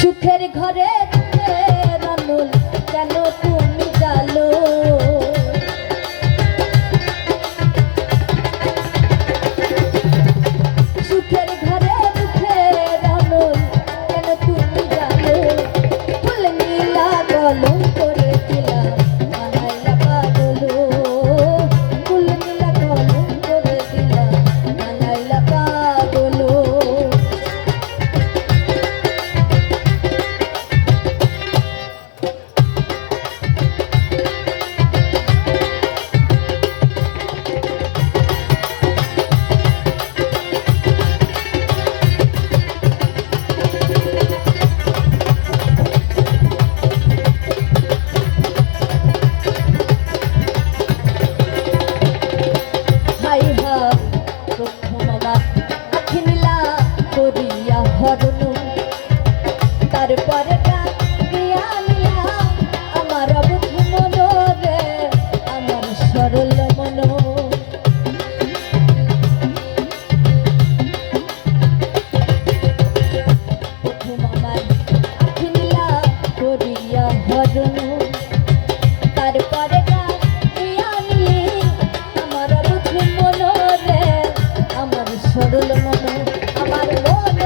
সুখের ঘরে রানুল কেন তুমি জালো সুখের ঘরে রানুল কেন তুমি জালো ফুল নীলা কলম করে দিলা বানাইলা পাগল ফুল নীলা কলম করে দিলা বানাইলা পাগল তারপরে আমার বুঝ মন রে আমার সরল মন প্রথম আমার আখি নীলা করিয়া হরণ তারপরে আমার বুঝ মন রে আমার সরল মন আমার মন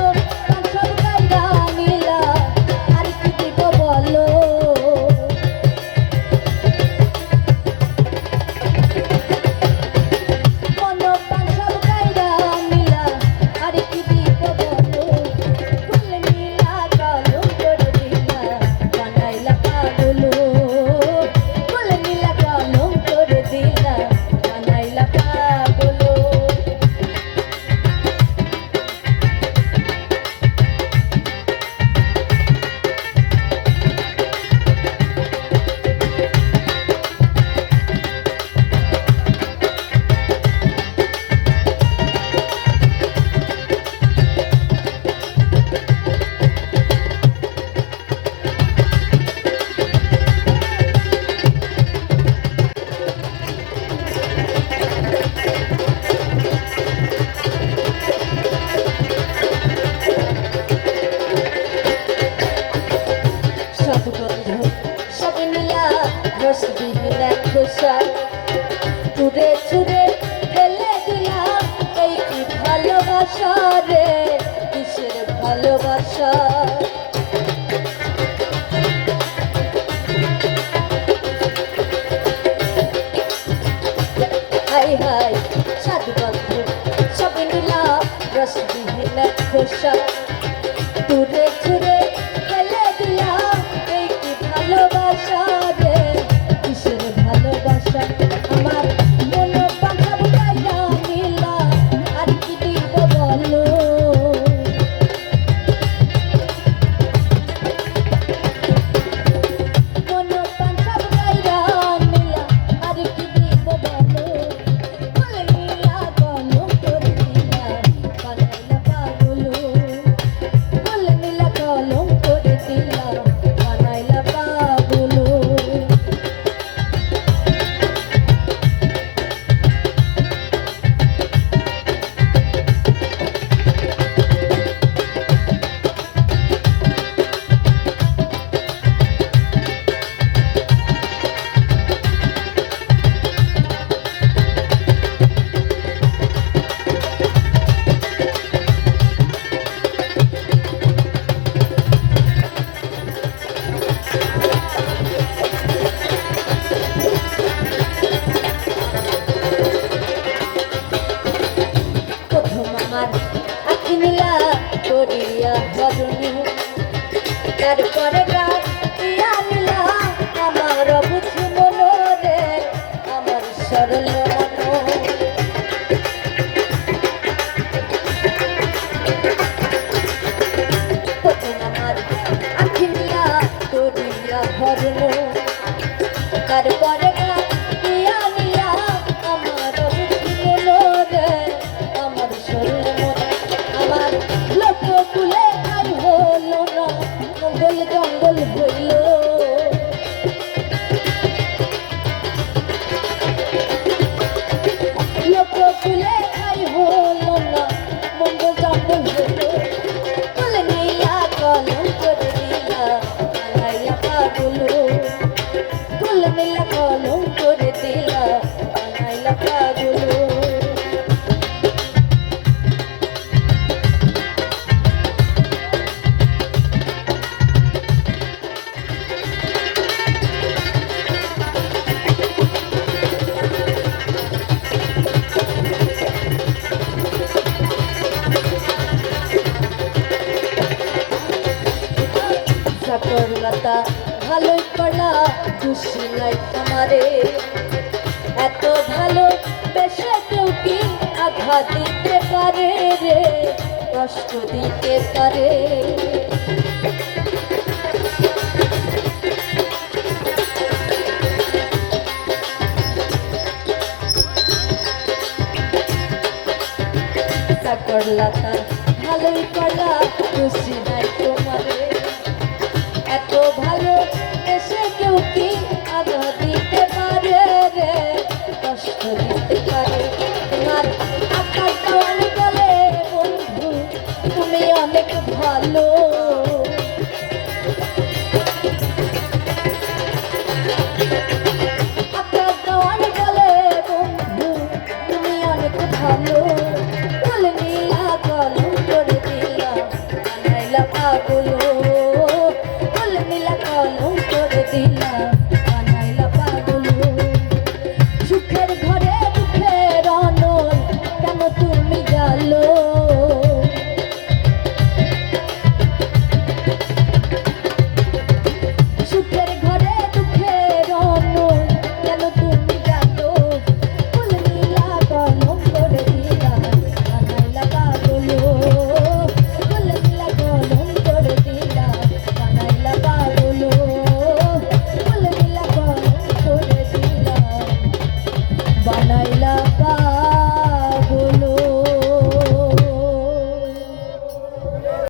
চুরে চুরে ফেলে দিলাম এই কি ভালোবাসা রে কিসের ভালোবাসা হাই হাই সাধু বন্ধু সব নিলাম রসবিহীন খোসা চুরে চুরে ফেলে দিলাম এই কি ভালোবাসা রে কিসের ভালোবাসা আমার মন পাখা বুঝাইয়া নিলা আর কি দিব বলো মন পাখা বুঝাইয়া নিলা আর কি দিব বলো ফুল নীলা কলম করে দিলা বানাইলা পাগল ফুল নীলা কলম করে দিলা বানাইলা পাগল আখি নীলা করিয়া হরণী তারপরে গাইয়া নীলা আমার বুঝ মন রে আমার সরল মন প্রথম আমার আখি নীলা করিয়া হরণ তারপরে গাইয়া নীলা আমার বুঝ মন রে আমার সরল মন আমার লোক কুলে আর হলো না জঙ্গল জঙ্গল হইল লোক কুলে আর হলো না জঙ্গল জঙ্গল হইল ফুল নীলা কলম করে বিধাতা ভালোই করলা খুশি নাই আমারে এত ভালো বেশে কেউ কি আঘাত দিতে পারে রে কষ্ট দিতে পারে